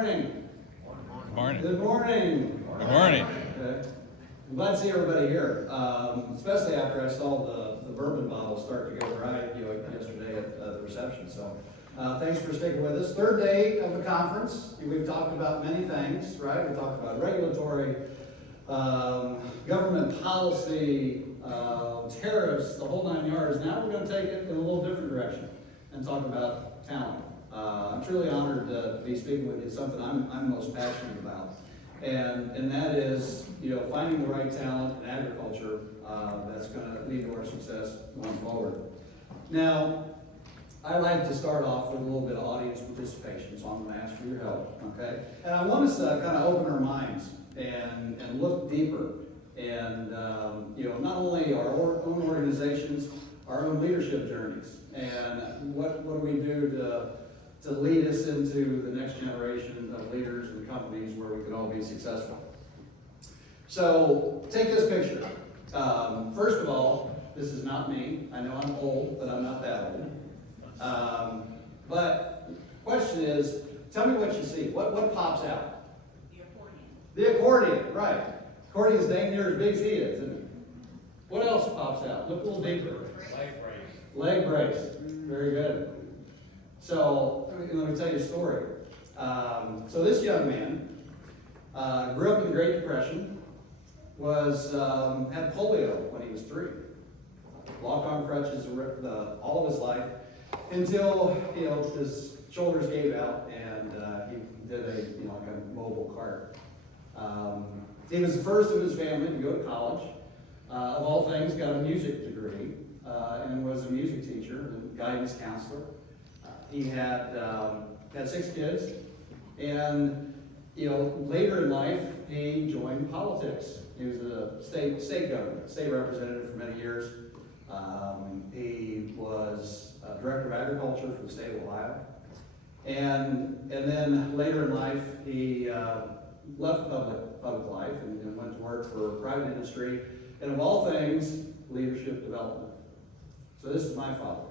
morning. Good morning. Good morning. Good morning. Okay. I'm glad to see everybody here, especially after I saw the bourbon bottle start to go dry, yesterday at the reception. So, thanks for sticking with us. Third day of the conference. We've talked about many things, right? We talked about regulatory, government policy, tariffs, the whole 9 yards. Now we're going to take it in a little different direction and talk about talent. I'm truly honored to be speaking with you. Something I'm most passionate about, and that is finding the right talent in agriculture that's going to lead to our success going forward. Now, I like to start off with a little bit of audience participation, so I'm going to ask for your help, okay? And I want us to kind of open our minds and look deeper, and not only our own organizations, our own leadership journeys, and what do we do to lead us into the next generation of leaders and companies where we can all be successful. So take this picture. First of all, this is not me. I know I'm old, but I'm not that old. But the question is, tell me what you see. What pops out? The accordion. The accordion, right. Accordion's dang near as big as he is, isn't it? What else pops out? Look a little deeper. Leg brace. Leg brace. Very good. So, let me tell you a story. So this young man grew up in the Great Depression, had polio when he was 3. Walked on crutches all of his life until his shoulders gave out and he did a mobile cart. He was the first of his family to go to college. Of all things, got a music degree and was a music teacher and guidance counselor. He had 6 kids, and later in life he joined politics. He was a state government, state representative for many years. He was director of agriculture for the state of Ohio, and then later in life he left public life and went to work for private industry, and of all things, leadership development. So this is my father.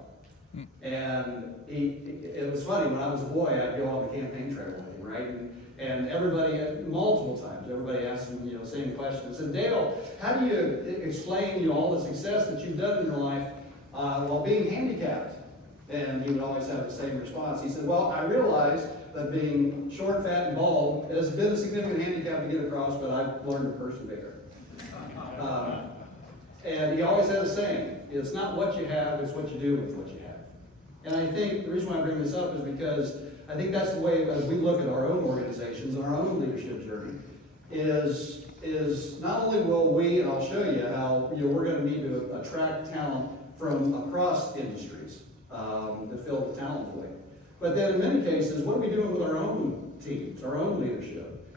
And it was funny, when I was a boy, I'd go on the campaign trail with him, right? And everybody, multiple times, everybody asked him, same questions. And Dale, how do you explain, all the success that you've done in your life while being handicapped? And he would always have the same response. He said, well, I realize that being short, fat, and bald has been a significant handicap to get across, but I've learned to persevere. And he always had the saying, it's not what you have, it's what you do with what you have. And I think the reason why I bring this up is because I think that's the way, as we look at our own organizations and our own leadership journey, is not only will we, and I'll show you how we're going to need to attract talent from across industries to fill the talent void, but then in many cases, what are we doing with our own teams, our own leadership,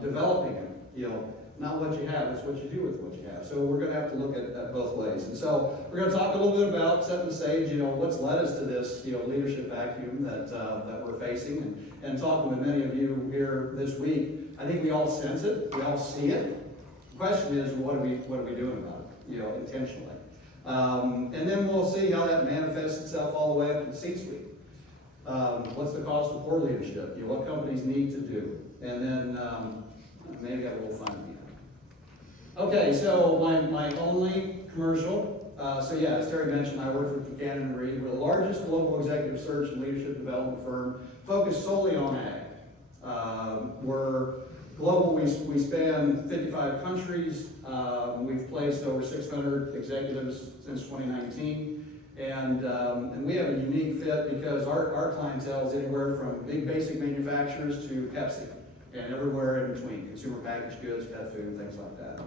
developing it, not what you have, it's what you do with what you have. So we're going to have to look at both ways. And so we're going to talk a little bit about setting the stage, what's led us to this, leadership vacuum that we're facing, and talking with many of you here this week. I think we all sense it, we all see it. The question is, what are we doing about it, intentionally? And then we'll see how that manifests itself all the way up to the C-suite. What's the cost of poor leadership? What companies need to do, and then maybe have a little fun at the end. Okay, so my only commercial. So yeah, as Terry mentioned, I work for Kincannon Reed. We're the largest global executive search and leadership development firm focused solely on ag. We're global. We span 55 countries. We've placed over 600 executives since 2019. And we have a unique fit because our clientele is anywhere from big basic manufacturers to Pepsi, and everywhere in between, consumer packaged goods, pet food, things like that.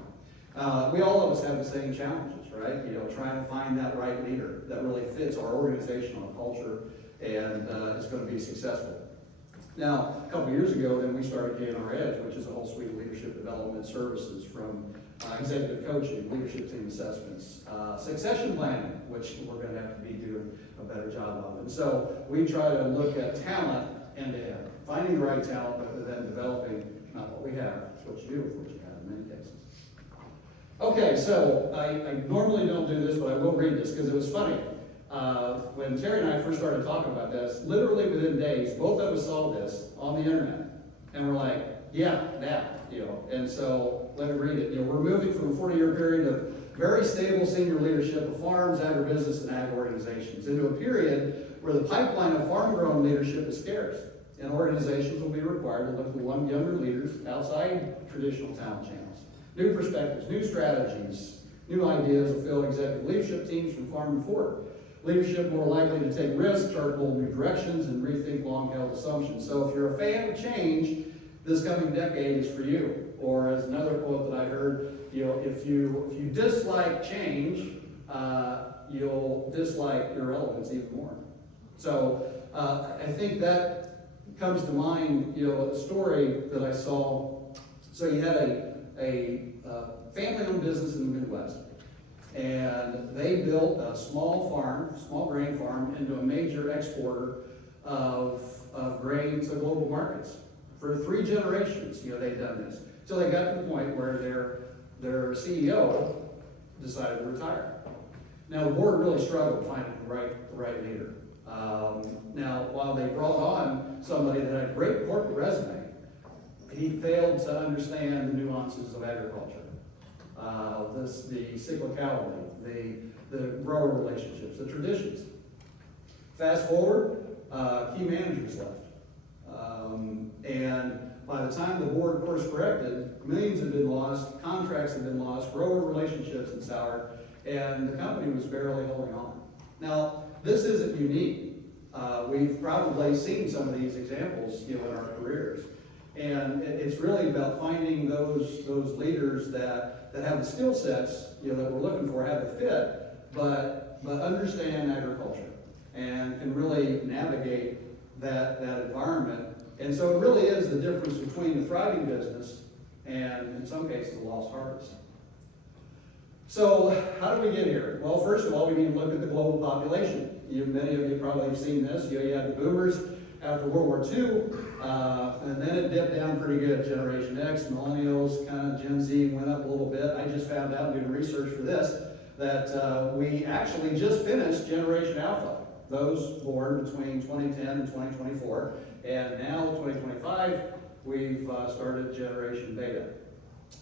We all of us have the same challenges, right? Trying to find that right leader that really fits our organizational culture and is going to be successful. Now, a couple years ago, then we started K&R Edge, which is a whole suite of leadership development services, from executive coaching, leadership team assessments, succession planning, which we're going to have to be doing a better job of. And so we try to look at talent end to end, finding the right talent, but then developing not what we have, it's what you do with what you have in many cases. Okay, so I normally don't do this, but I will read this because it was funny. When Terry and I first started talking about this, literally within days, both of us saw this on the internet. And we're like, yeah, that, And so, let me read it. We're moving from a 40-year period of very stable senior leadership of farms, agribusiness, and ag organizations into a period where the pipeline of farm-grown leadership is scarce, and organizations will be required to look for younger leaders outside traditional talent channels. New perspectives, new strategies, new ideas will fill executive leadership teams from farm to fork. Leadership more likely to take risks, chart bold new directions, and rethink long-held assumptions. So if you're a fan of change, this coming decade is for you. Or as another quote that I heard, if you dislike change, you'll dislike irrelevance even more. So I think that comes to mind, a story that I saw. So you had a family-owned business in the Midwest, and they built a small grain farm into a major exporter of grain to global markets. For 3 generations, they'd done this. Till they got to the point where their CEO decided to retire. Now, the board really struggled finding the right leader. Now, while they brought on somebody that had a great corporate resume, he failed to understand the nuances of agriculture. The cyclicality, the grower relationships, the traditions. Fast forward, key managers left. And by the time the board course corrected, millions had been lost, contracts had been lost, grower relationships had soured, and the company was barely holding on. Now, this isn't unique. We've probably seen some of these examples, in our careers. And it's really about finding those leaders that have the skill sets, that we're looking for, have the fit, but understand agriculture and can really navigate that environment. And so it really is the difference between the thriving business and, in some cases, a lost harvest. So how do we get here? Well, first of all, we need to look at the global population. Many of you probably have seen this. You had the boomers after World War II, and then it dipped down pretty good. Generation X, millennials, kind of Gen Z went up a little bit. I just found out doing research for this that we actually just finished Generation Alpha, those born between 2010 and 2024. And now, 2025, we've started Generation Beta.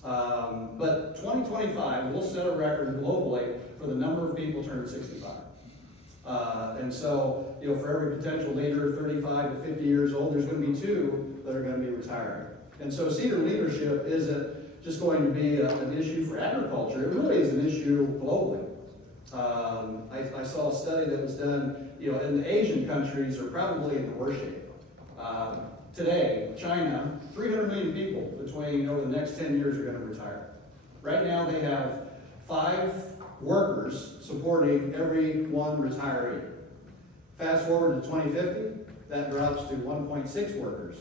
But 2025 will set a record globally for the number of people turning 65. And so, for every potential leader, 35 to 50 years old, there's going to be 2 that are going to be retiring. And so senior leadership isn't just going to be an issue for agriculture. It really is an issue globally. I saw a study that was done, in the Asian countries are probably in the worst shape. Today, China, 300 million people between over the next 10 years are going to retire. Right now they have 5 workers supporting every 1 retiree. Fast forward to 2050, that drops to 1.6 workers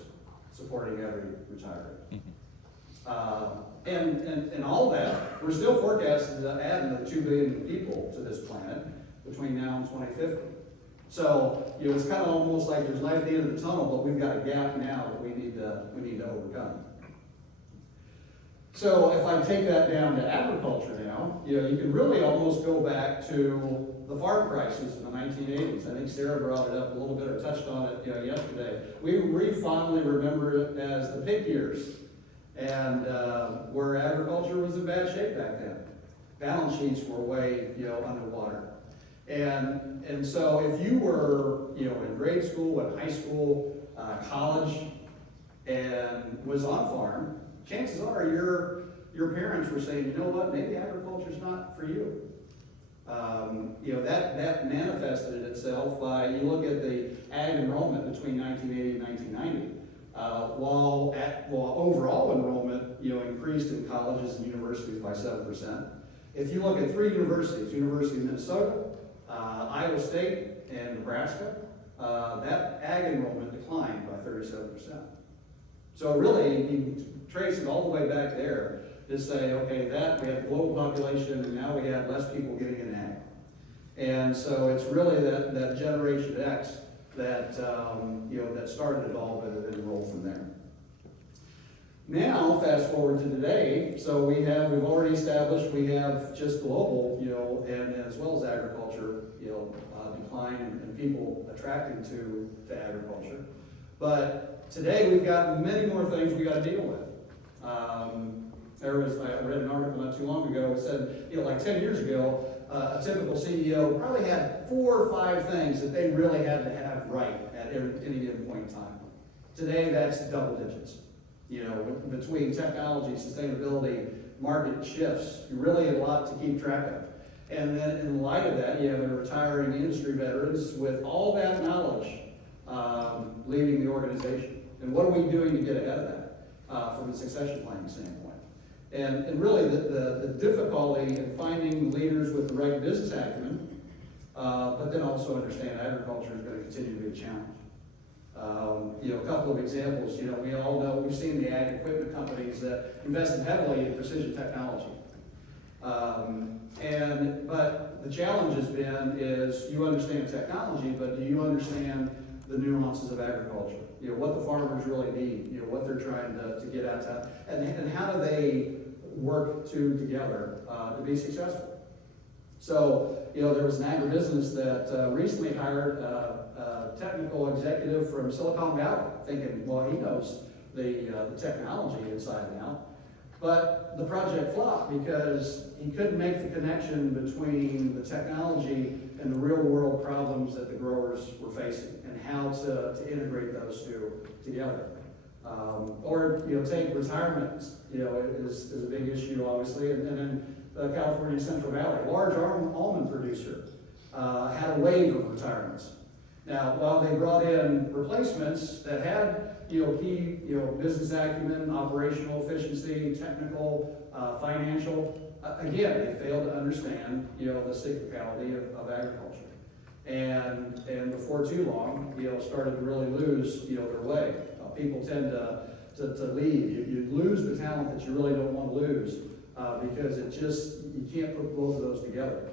supporting every retiree. And all that, we're still forecasted to add another 2 billion people to this planet between now and 2050. So, it's kind of almost like there's light at the end of the tunnel, but we've got a gap now that we need to overcome. So if I take that down to agriculture now, you can really almost go back to the farm crisis in the 1980s. I think Sarah brought it up a little bit or touched on it yesterday. We fondly remember it as the pig years, and where agriculture was in bad shape back then. Balance sheets were way underwater. And so if you were, in grade school, in high school, college, and was on farm, chances are your parents were saying, you know what, maybe agriculture's not for you. That manifested itself by, you look at the ag enrollment between 1980 and 1990. While overall enrollment, increased in colleges and universities by 7%. If you look at 3 universities, University of Minnesota, Iowa State, and Nebraska, that ag enrollment declined by 37%. So really, you can trace it all the way back there to say, okay, we have global population, and now we have less people getting in ag. And so it's really that Generation X that that started it all, but it rolled from there. Now, fast forward to today, so we've already established we have just global, and as well as agriculture, decline and people attracting to agriculture. But today we've got many more things we got to deal with. I read an article not too long ago that said, like 10 years ago, a typical CEO probably had 4 or 5 things that they really had to have right at any given point in time. Today, that's double digits. Between technology, sustainability, market shifts, really a lot to keep track of. And then in light of that, you have the retiring industry veterans with all that knowledge leaving the organization. And what are we doing to get ahead of that from a succession planning standpoint? And really the difficulty in finding leaders with the right business acumen, but then also understand agriculture is going to continue to be a challenge. A couple of examples, we all know, we've seen the ag equipment companies that invested heavily in precision technology. But the challenge has been is you understand technology, but do you understand the nuances of agriculture? What the farmers really need, what they're trying to get at, and how do they work together to be successful? So, there was an agribusiness that recently hired a technical executive from Silicon Valley, thinking, well, he knows the technology inside and out. But the project flopped because he couldn't make the connection between the technology and the real world problems that the growers were facing and how to integrate those two together. Take retirement, is a big issue, obviously. And then California Central Valley, large almond producer, had a wave of retirements. Now, while they brought in replacements that had key business acumen, operational efficiency, technical, financial, again, they failed to understand the cyclicality of agriculture, and before too long, started to really lose their way. People tend to leave. You lose the talent that you really don't want to lose because you can't put both of those together,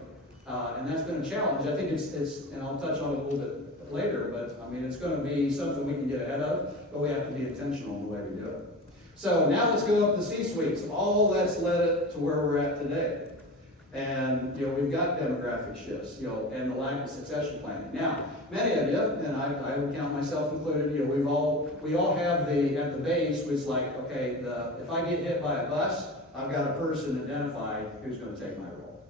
and that's been a challenge. I think it's and I'll touch on it a little bit later, but it's going to be something we can get ahead of, but we have to be intentional in the way we do it. So now let's go up the C-suites. All that's led it to where we're at today. And we've got demographic shifts, and the lack of succession planning. Now, many of you, and I would count myself included, we all have at the base, it's like, okay, if I get hit by a bus, I've got a person identified who's going to take my role.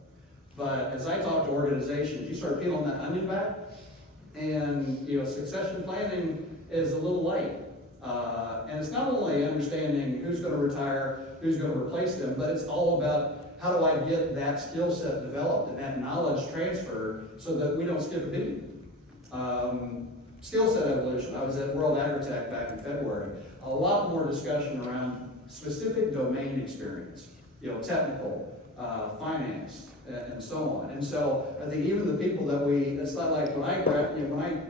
But as I talk to organizations, you start peeling that onion back, and succession planning is a little light. And it's not only understanding who's going to retire, who's going to replace them, but it's all about how do I get that skill set developed and that knowledge transferred so that we don't skip a beat. Skill set evolution. I was at World Agritech back in February. A lot more discussion around specific domain experience, technical, finance, and so on. And so I think even the people it's not like when I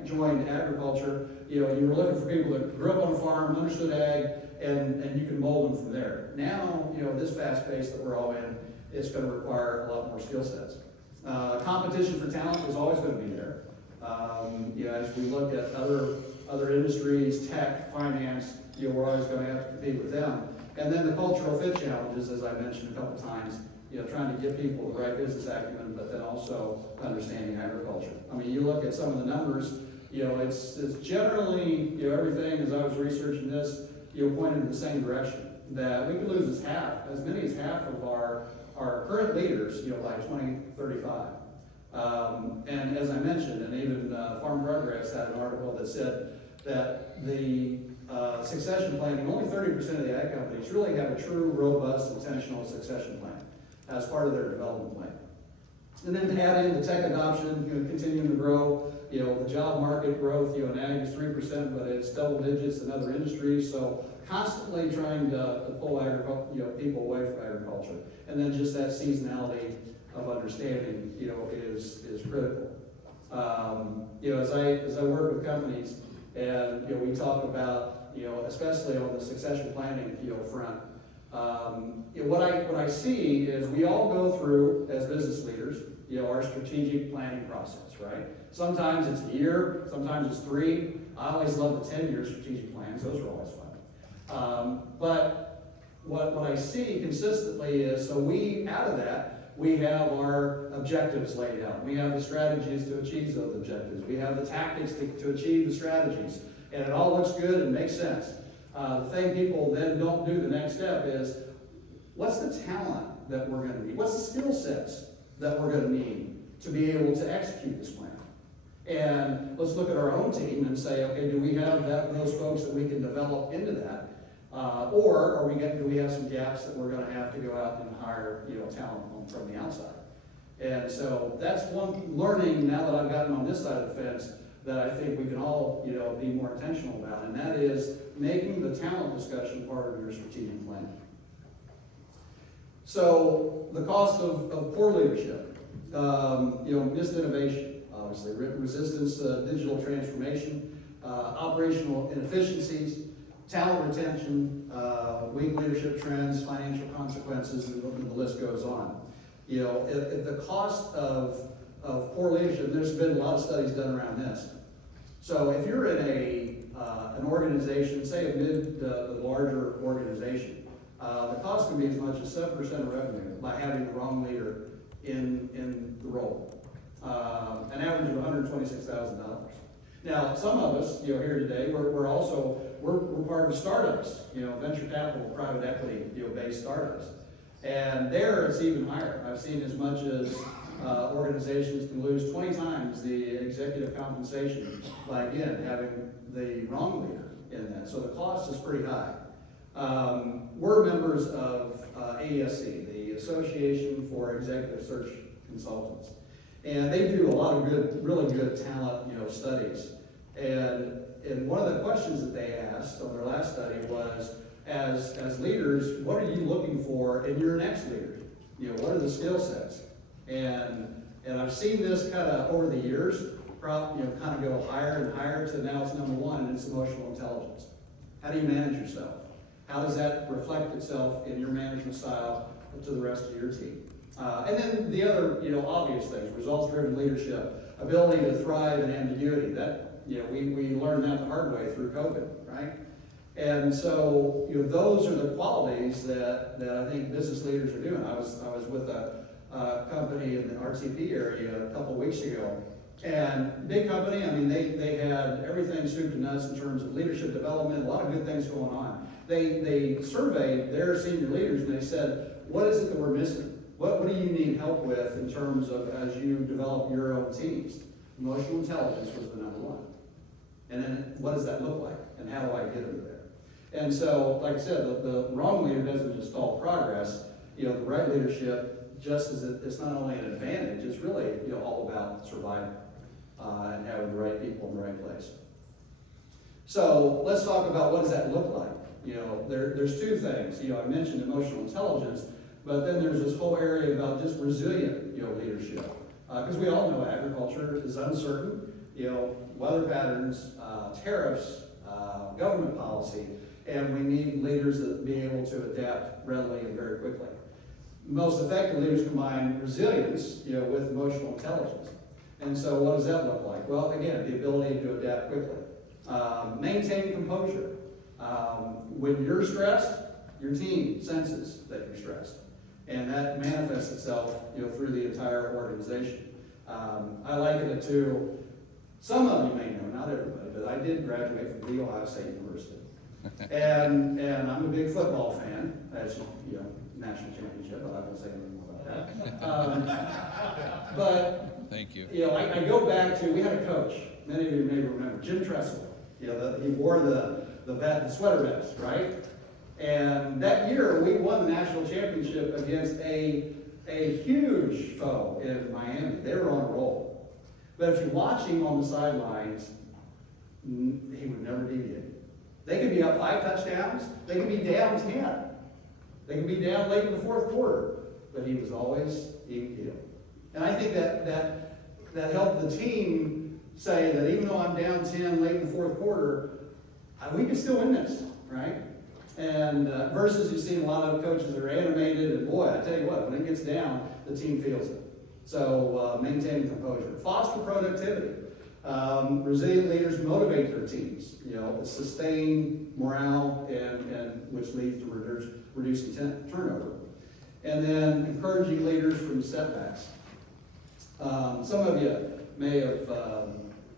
joined agriculture, you were looking for people that grew up on a farm, understood ag, and you can mold them from there. Now, this fast pace that we're all in, it's going to require a lot more skill sets. Competition for talent is always going to be there. As we look at other industries, tech, finance, we're always going to have to compete with them. And then the cultural fit challenges, as I mentioned a couple times, trying to give people the right business acumen, but then also understanding agriculture. You look at some of the numbers, it's generally, everything, as I was researching this, pointed in the same direction, that we could lose as many as half of our current leaders, by 2035. And as I mentioned, and even Farm Progress had an article that said that the succession planning, only 30% of the ag companies really have a true, robust, intentional succession plan as part of their development plan. And then to add in the tech adoption, continuing to grow, the job market growth, in ag is 3%, but it's double digits in other industries. So constantly trying to pull people away from agriculture. And then just that seasonality of understanding, is critical. As I work with companies, and we talk about, especially on the succession planning front, what I see is we all go through, as business leaders, our strategic planning process, right? Sometimes it's a year, sometimes it's 3. I always love the 10-year strategic plans. Those are always fun. But what I see consistently is, so out of that, we have our objectives laid out. We have the strategies to achieve those objectives. We have the tactics to achieve the strategies. and it all looks good and makes sense. The thing people then don't do the next step is, what's the talent that we're going to need? What's the skill sets that we're going to need to be able to execute this plan? And let's look at our own team and say, okay, do we have those folks that we can develop into that? Or do we have some gaps that we're going to have to go out and hire, talent from the outside? And so that's one learning now that I've gotten on this side of the fence that I think we can all, be more intentional about, and that is making the talent discussion part of your strategic plan. So the cost of poor leadership, missed innovation, obviously, resistance to digital transformation, operational inefficiencies, talent retention, weak leadership trends, financial consequences, and the list goes on. If the cost of poor leadership, there's been a lot of studies done around this. So if you're in an organization, say the larger organization, the cost can be as much as 7% of revenue by having the wrong leader in the role. An average of $126,000. Now, some of us, here today, we're part of startups, venture capital, private equity, based startups. And there it's even higher. I've seen as much as organizations can lose 20 times the executive compensation by, again, having the wrong leader in that. So the cost is pretty high. We're members of AESC, the Association for Executive Search Consultants. And they do a lot of really good talent, studies. And one of the questions that they asked on their last study was, as leaders, what are you looking for in your next leader? What are the skill sets? And I've seen this kind of over the years, kind of go higher and higher to now it's number one, and it's emotional intelligence. How do you manage yourself? How does that reflect itself in your management style to the rest of your team? And then the other, obvious things, results-driven leadership, ability to thrive in ambiguity. That, we learned that the hard way through COVID, right? And so, those are the qualities that I think business leaders are doing. I was with a company in the RTP area a couple of weeks ago, and big company. I mean, they had everything soup to nuts in terms of leadership development, a lot of good things going on. They surveyed their senior leaders and they said, what is it that we're missing? What do you need help with in terms of as you develop your own teams? Emotional intelligence was the number one. And then what does that look like? And how do I get them there? And so, like I said, the wrong leader doesn't just stall progress. The right leadership, just as it's not only an advantage, it's really all about surviving and having the right people in the right place. So let's talk about what does that look like. There's two things. I mentioned emotional intelligence, but then there's this whole area about just resilient leadership. Because we all know agriculture is uncertain. Weather patterns, tariffs, government policy, and we need leaders that be able to adapt readily and very quickly. Most effective leaders combine resilience, with emotional intelligence. And so what does that look like? Well, again, the ability to adapt quickly. Maintain composure. When you're stressed, your team senses that you're stressed. And that manifests itself, through the entire organization. I liken it to, some of you may know, not everybody, but I did graduate from The Ohio State University. And I'm a big football fan, as national championship, but I won't say anything more about that. But thank you. I go back to, we had a coach, many of you may remember, Jim Tressel. He wore the sweater vest, right? And that year we won the national championship against a huge foe in Miami. They were on a roll. But if you watch him on the sidelines, he would never deviate. They could be up 5 touchdowns. They could be down 10. They could be down late in the fourth quarter. But he was always even keeled. And I think that helped the team say that even though I'm down 10 late in the fourth quarter, we can still win this, right? And versus you see a lot of coaches that are animated, and boy, I tell you what, when it gets down, the team feels it. So maintaining composure. Foster productivity. Resilient leaders motivate their teams, sustain morale, and which leads to reducing turnover. And then encouraging leaders from setbacks. Some of you may have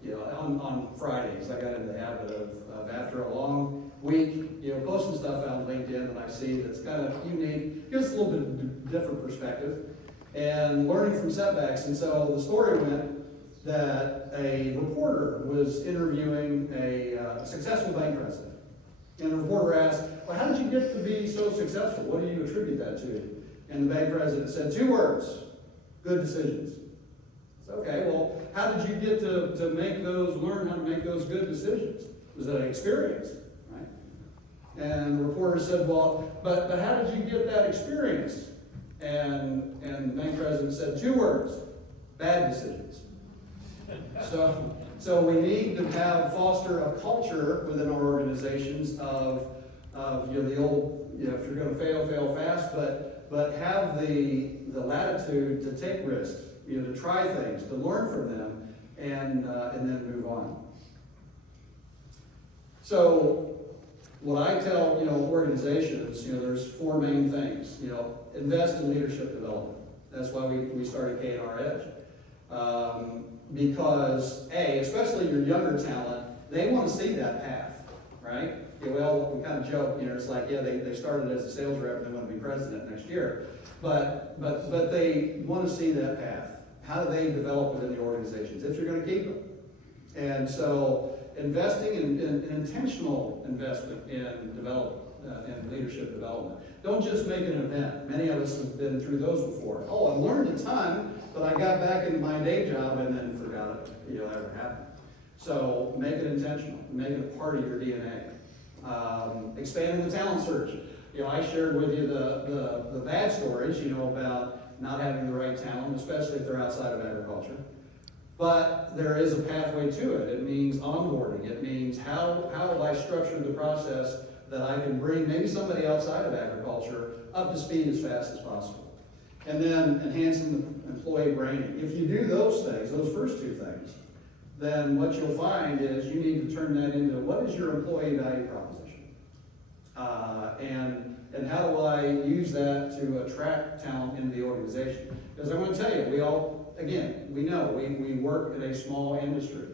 on Fridays, I got into the habit of after a long week, posting stuff out on LinkedIn that I see that's kind of unique, gives us a little bit different perspective, and learning from setbacks. And so the story went that a reporter was interviewing a successful bank president. And the reporter asked, well, how did you get to be so successful? What do you attribute that to? And the bank president said 2 words, good decisions. Okay, well, how did you get to learn how to make those good decisions? Was that an experience, right? And the reporter said, well, but how did you get that experience? And the bank president said 2 words, bad decisions. So we need to foster a culture within our organizations of the old, if you're going to fail fast, but have the latitude to take risks, to try things, to learn from them, and then move on. So what I tell organizations, there's 4 main things. Invest in leadership development. That's why we started K&R Edge. Because especially your younger talent, they want to see that path, right? Well, we kind of joke, it's like, they started as a sales rep and they want to be president next year. But they want to see that path. How do they develop within the organizations if you're going to keep them? And so investing in intentional investment in development, in leadership development. Don't just make an event. Many of us have been through those before. I learned a ton, but I got back into my day job and then forgot it ever happened. So make it intentional. Make it a part of your DNA. Expanding the talent search. I shared with you the bad stories, about not having the right talent, especially if they're outside of agriculture. But there is a pathway to it. It means onboarding. It means how have I structured the process that I can bring maybe somebody outside of agriculture up to speed as fast as possible. And then enhancing the employee branding. If you do those things, those first 2 things, then what you'll find is you need to turn that into what is your employee value proposition? And how do I use that to attract talent into the organization? Because I want to tell you, we know we work in a small industry.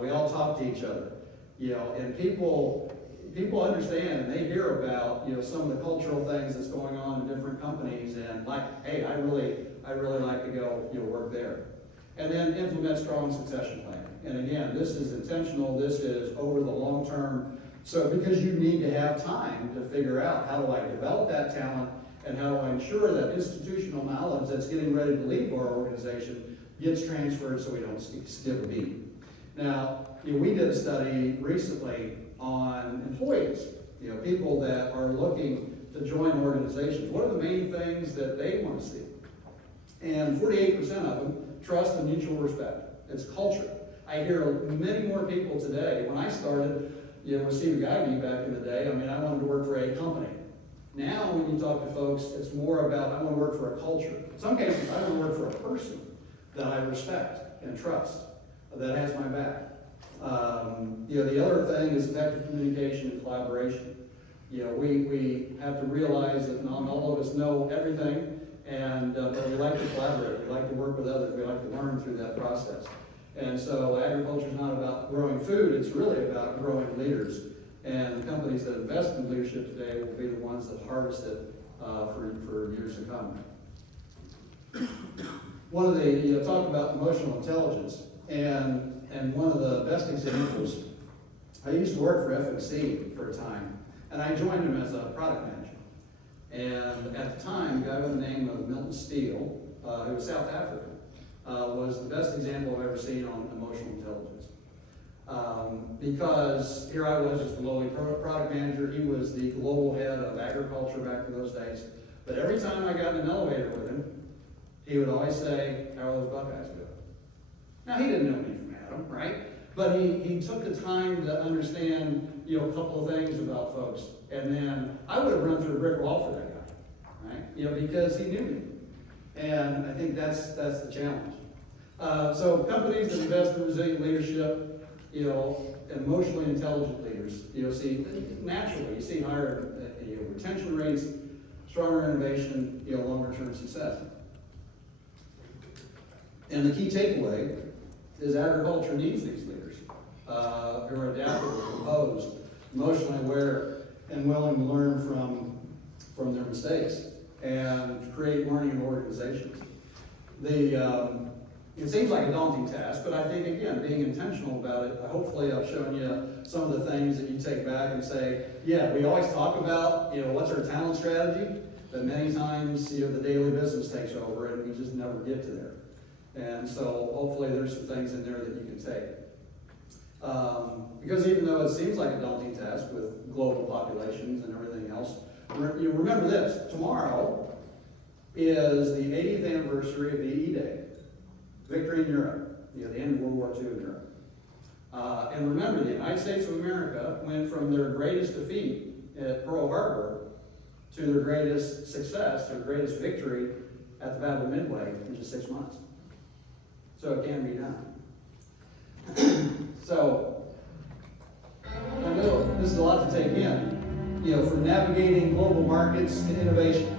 We all talk to each other, and people understand and they hear about some of the cultural things that's going on in different companies, and like, hey, I really like to go work there. And then implement strong succession planning. And again, this is intentional. This is over the long term. So because you need to have time to figure out how do I develop that talent and how do I ensure that institutional knowledge that's getting ready to leave our organization gets transferred so we don't skip a beat. Now, we did a study recently on employees, people that are looking to join organizations. What are the main things that they want to see? And 48% of them trust and mutual respect. It's culture. I hear many more people today. When I started, with Steve Aggiby back in the day, I wanted to work for a company. Now, when you talk to folks, it's more about, I want to work for a culture. In some cases, I want to work for a person that I respect and trust, that has my back. The other thing is effective communication and collaboration. We have to realize that not all of us know everything, but we like to collaborate. We like to work with others. We like to learn through that process. And so agriculture is not about growing food. It's really about growing leaders. And the companies that invest in leadership today will be the ones that harvest it for years to come. One of the, talk about emotional intelligence, and one of the best examples, I used to work for FMC for a time, and I joined them as a product manager. And at the time, a guy by the name of Milton Steele, who was South African, was the best example I've ever seen on emotional intelligence. Because here I was as the lowly product manager, he was the global head of agriculture back in those days. But every time I got in an elevator with him, he would always say, how are those Buckeyes doing? Now, he didn't know me from Adam, right? But he took the time to understand, a couple of things about folks. And then I would have run through a brick wall for that guy, right? Because he knew me. And I think that's the challenge. So companies that invest in resilient leadership, emotionally intelligent leaders, naturally, you see higher retention rates, stronger innovation, longer term success. And the key takeaway is agriculture needs these leaders who are adaptable, composed, emotionally aware, and willing to learn from their mistakes and create learning organizations. It seems like a daunting task, but I think, again, being intentional about it, hopefully I've shown you some of the things that you take back and say, yeah, we always talk about, what's our talent strategy, but many times, the daily business takes over and we just never get to there. And so hopefully there's some things in there that you can take. Because even though it seems like a daunting task with global populations and everything else, you remember this, tomorrow is the 80th anniversary of the E-Day, victory in Europe, the end of World War II in Europe. And remember, the United States of America went from their greatest defeat at Pearl Harbor to their greatest success, their greatest victory at the Battle of Midway in just 6 months. So it can be done. So, I know this is a lot to take in. From navigating global markets to innovation,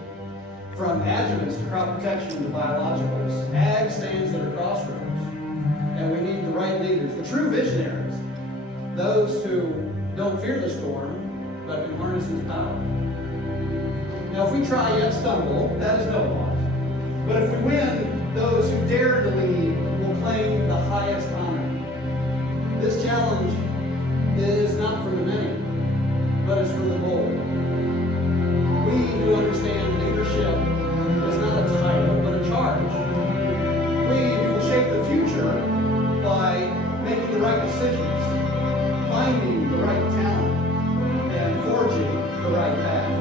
from adjuvants to crop protection to biologicals, ag stands at a crossroads. And we need the right leaders, the true visionaries, those who don't fear the storm, but can harness its power. Now, if we try yet stumble, that is no loss. But if we win, those who dare to lead will claim the highest honor. This challenge is not for the many, but it's for the bold. We who understand leadership is not a title, but a charge. We who will shape the future by making the right decisions, finding the right talent, and forging the right path.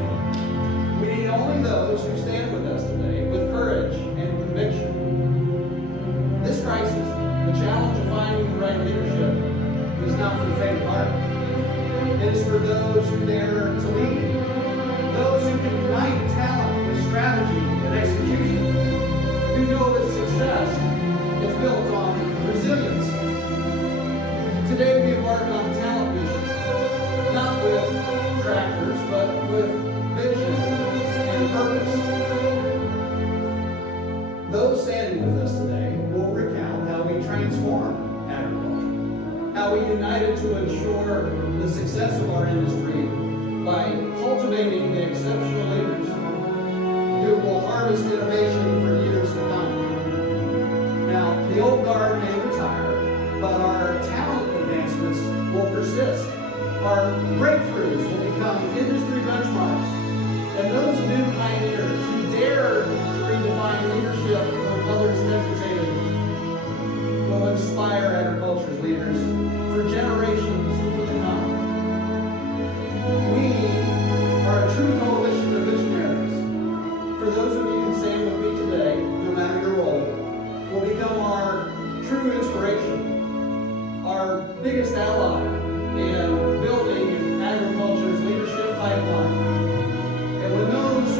We need only those who stand with us today with courage and conviction. This crisis, the challenge of finding the right leadership, is not for the faint of heart. It is for those who dare to lead, those who can unite talent with strategy and execution, who know that success is built on resilience. Today we embark on a talent mission, not with tractors, but with vision and purpose. Those standing with us today will recount how we transform agriculture, how we united to ensure the success of our industry by cultivating the exceptional leaders who will harvest innovation for years to come. Now, the old guard may retire, but our talent advancements will persist. Our breakthroughs will become industry benchmarks. And those new pioneers who dare to redefine leadership when others hesitated will inspire agriculture's leaders for generations to come. We are a true coalition of visionaries. For those of you who stand with me today, no matter your role, will become our true inspiration, our biggest ally in building agriculture's leadership pipeline. And when those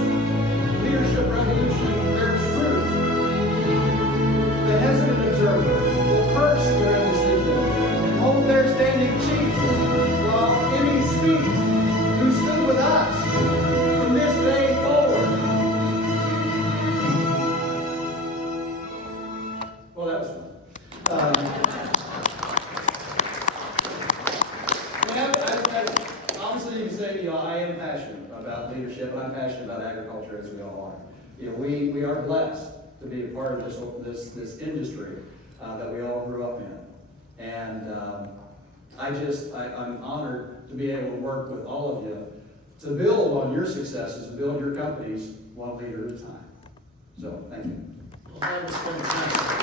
leadership revolution bears fruit, the hesitant observer will curse their indecision and hold their standing cheek, while any speak who stood with us from this day forward. Well, that was fun. Obviously, you can say, I am passionate about leadership, and I'm passionate about agriculture, as we all are. We are blessed to be a part of this industry that we all grew up in. And I'm honored to be able to work with all of you to build on your successes, to build your companies one leader at a time. So, thank you. Well, that was fantastic.